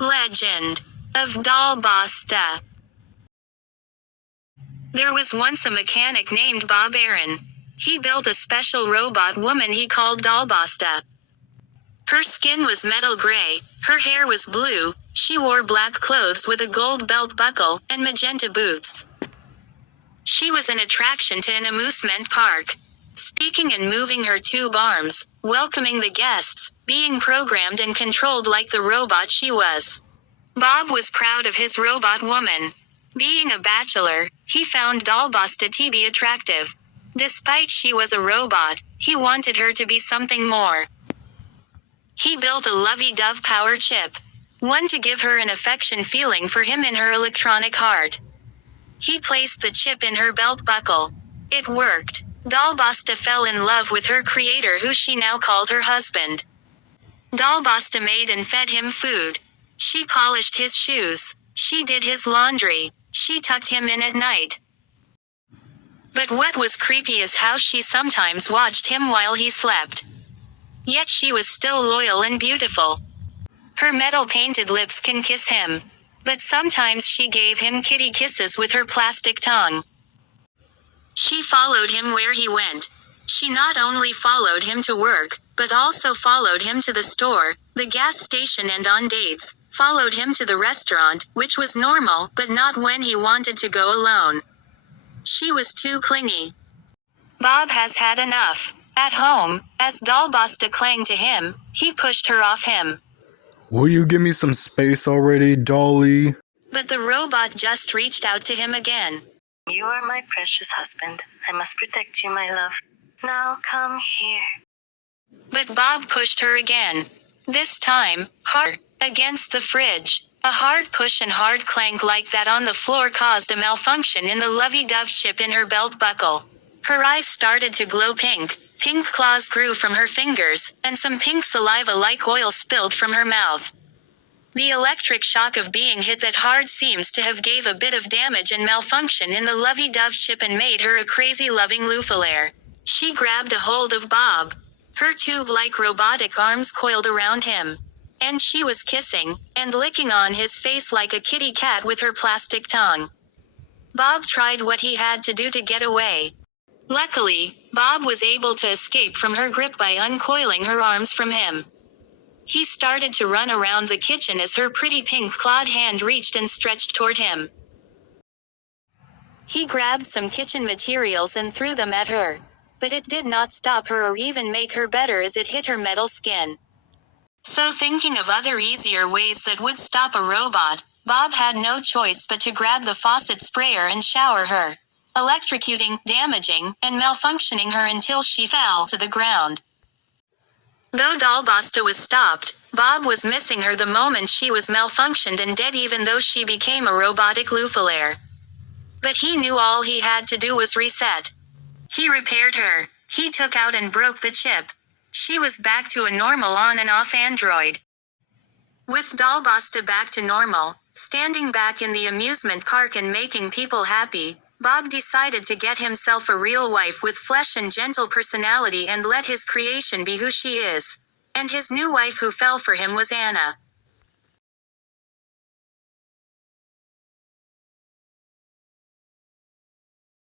Legend of Dollbosta. There was once a mechanic named Bob Aaron. He built a special robot woman he called Dollbosta. Her skin was metal gray, her hair was blue, she wore black clothes with a gold belt buckle, and magenta boots. She was an attraction to an amusement park. Speaking and moving her tube arms, welcoming the guests, being programmed and controlled like the robot she was. Bob was proud of his robot woman. Being a bachelor, he found Dollbosta to be attractive. Despite she was a robot, he wanted her to be something more. He built a lovey-dove power chip. One to give her an affection feeling for him in her electronic heart. He placed the chip in her belt buckle. It worked. Dollbosta fell in love with her creator, who she now called her husband. Dollbosta made and fed him food. She polished his shoes. She did his laundry. She tucked him in at night. But what was creepy is how she sometimes watched him while he slept. Yet she was still loyal and beautiful. Her metal-painted lips can kiss him. But sometimes she gave him kitty kisses with her plastic tongue. She followed him where he went. She not only followed him to work, but also followed him to the store, the gas station, and on dates. Followed him to the restaurant, which was normal, but not when he wanted to go alone. She was too clingy. Bob has had enough. At home, as Dollbosta clung to him, he pushed her off him. Will you give me some space already, Dolly? But the robot just reached out to him again. You are my precious husband. I must protect you, my love. Now come here. But Bob pushed her again. This time, hard, against the fridge. A hard push and hard clank like that on the floor caused a malfunction in the lovey-dove chip in her belt buckle. Her eyes started to glow pink, pink claws grew from her fingers, and some pink saliva like oil spilled from her mouth. The electric shock of being hit that hard seems to have gave a bit of damage and malfunction in the lovey-dove chip and made her a crazy loving loofilare. She grabbed a hold of Bob. Her tube-like robotic arms coiled around him. And she was kissing, and licking on his face like a kitty cat with her plastic tongue. Bob tried what he had to do to get away. Luckily, Bob was able to escape from her grip by uncoiling her arms from him. He started to run around the kitchen as her pretty pink-clawed hand reached and stretched toward him. He grabbed some kitchen materials and threw them at her. But it did not stop her or even make her better as it hit her metal skin. So thinking of other easier ways that would stop a robot, Bob had no choice but to grab the faucet sprayer and shower her, electrocuting, damaging, and malfunctioning her until she fell to the ground. Though Dollbosta was stopped, Bob was missing her the moment she was malfunctioned and dead, even though she became a robotic loofilare. But he knew all he had to do was reset. He repaired her. He took out and broke the chip. She was back to a normal on and off android. With Dollbosta back to normal, standing back in the amusement park and making people happy, Bob decided to get himself a real wife with flesh and gentle personality and let his creation be who she is. And his new wife who fell for him was Anna.